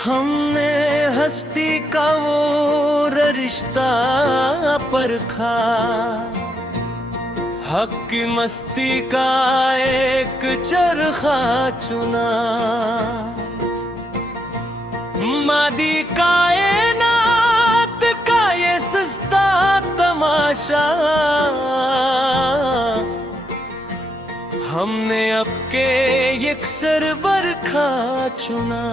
हमने हस्ती का वो रिश्ता परखा, हक की मस्ती का एक चरखा चुना। मादी कायनात का ये सस्ता तमाशा, हमने अब के यकसर बरखा चुना।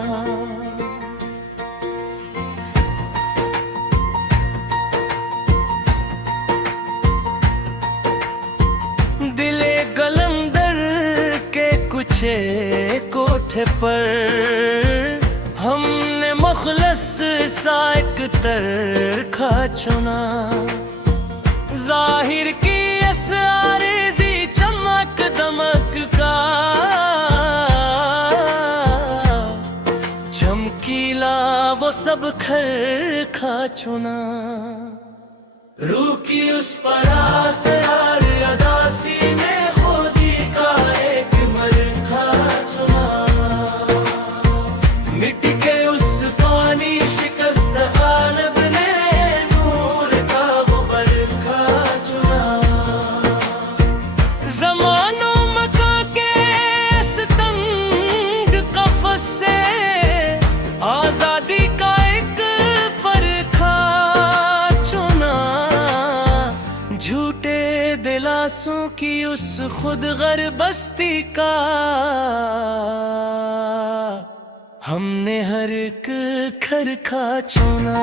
दिले गलंदर के कुछे कोठे पर हमने मुखलस सा एक तरखा चुना। जाहिर की असआरज़ी चमक दमक का चमकीला वो सब खरखा चुना। रूह की उस परासरार अदासी में खुदी का एक मरखा चुना। मिट्टी के उस फानी शिकस्त आलब ने नूर का वो बरखा चुना। ज़मानों मका के इस तंग कफ़स से आज़ादी का एक फरखा चुना। झूठे दिलासों की उस खुद गर्बस्ती का हमने हर एक खरखा चुना।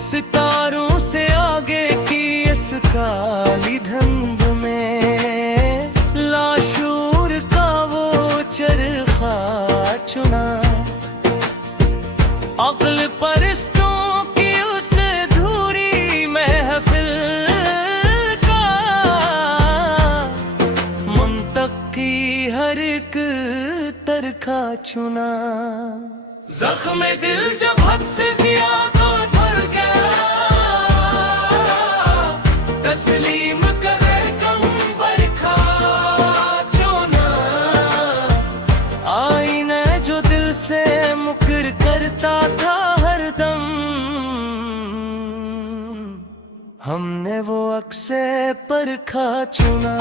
सितारों से आगे की इस काली धंध में लाशूर का वो चरखा चुना। अक्ल परस्तों की उस धूरी महफिल का मुंतकी हर एक तरखा चुना। जख्म दिल जब हद से ज्यादा भर गया, तस्लीम करे कम बरखा चुना। आईना जो दिल से मुकर करता था हरदम, हमने वो अक्से परखा चुना।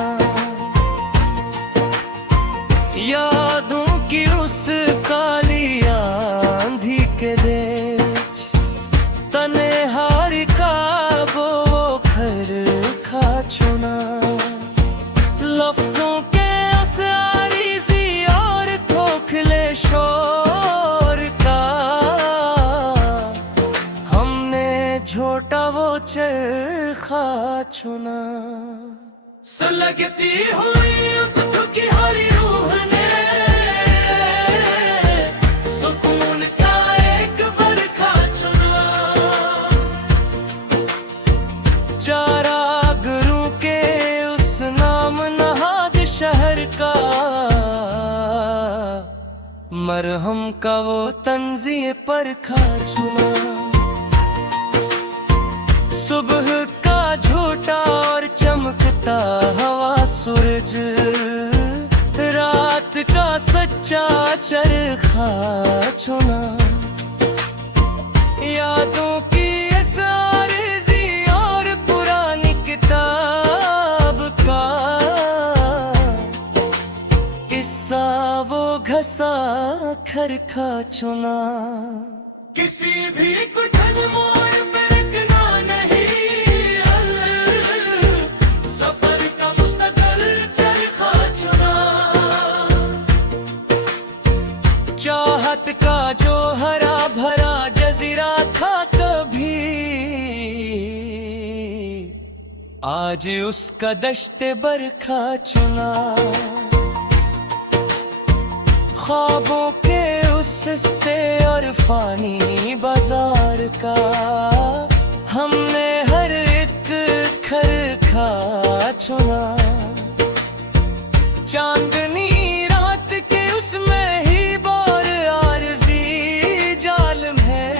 यादों की उस काली आंधी के बीच तन्हाई का वो खरखा चुना। लफ्जों के असआरज़ी और खोखले शोर का हमने झोटा वो चरखा चुना। सुलगती हुई उस थकी हरी रूह ने सुकून का एक बरखा चुना। चारागरों के उस नाम नहाद शहर का मरहम का वो तंज़ीए परखा चुना। सुबह का झूठा और चमकता हवा सूरज, रात का सच्चा चरखा चुना। यादों की असआरज़ी और पुरानी किताब का किस्सा वो घसा खरखा चुना। किसी भी कुठन मोड़ पे रुकना नहीं, सफर का मुस्तकिल चरखा चुना। चाहत का जो हरा भरा जजीरा था कभी, आज उसका दश्ते बरखा चुना। ख्वाबों के उस सस्ते और फानी बाजार का हमने हर एक खरखा चुना। चांदनी रात के उसमें ही बोर आरज़ी जालिम है,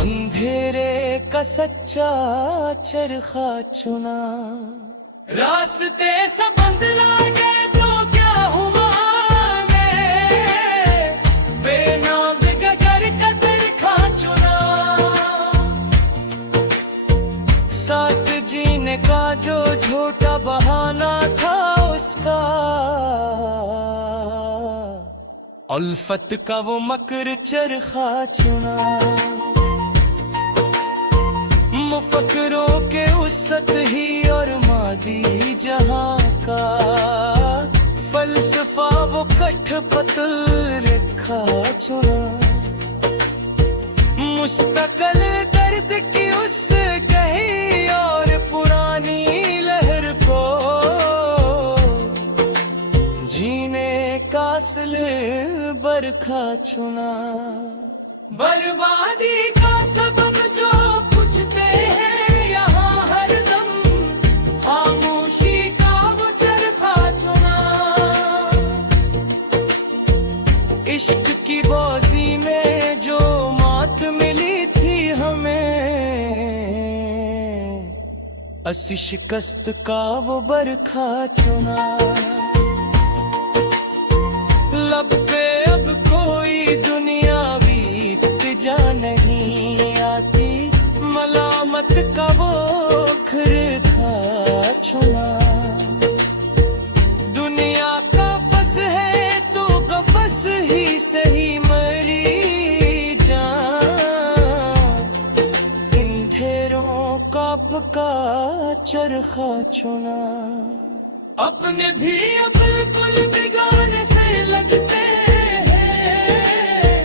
अंधेरे का सच्चा चरखा चुना। रास्ते संबंध लागे तो क्या हुआ मैं, बेनाम गगर कदर खा चुना। साथ जीने का जो झूठा बहाना था उसका, उल्फत का वो मकर चरखा चुना। मुफक्किरों के उस्सत ही और मादी जहां का फलसफा वो कठपुतल लिखा चुना। मुस्तकल दर्द की उस गही और पुरानी लहर को जीने का बरखा चुना। बर्बादी का सबब जो पूछते हैं यहाँ हरदम, खामोशी का वो चरखा चुना। इश्क की बाजी में जो मात मिली थी हमें, असी शिकस्त का वो बरखा चुना। लब पे अब कोई दुनियावी तिजा नहीं आती, मलामत का वो खा चुना। दुनिया का फस है तो गफस ही सही मरी जान, अंधेरों का पका चरखा चुना। अपने भी बिल्कुल बिगाने से लगते हैं,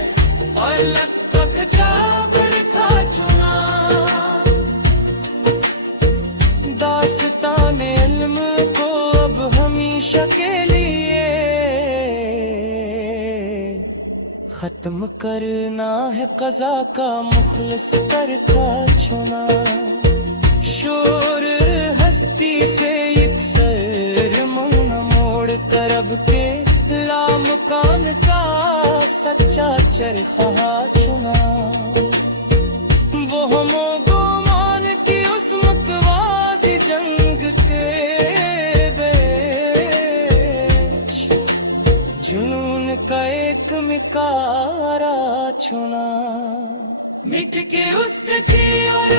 और लग तक जा बरखा चुना। दास्तान इल्म को अब हमेशा के लिए खत्म करना है, क़ज़ा का मुखलिस तरखा चुना। शोर हस्ती से इकसर मुन मोड़ कर अब के लामकान का सच्चा चरखा चुना। वो हम गुमान की उस मतवाज़ी जंग के बेच, जुनून का एक मिकारा चुना। मिट के उसके जी और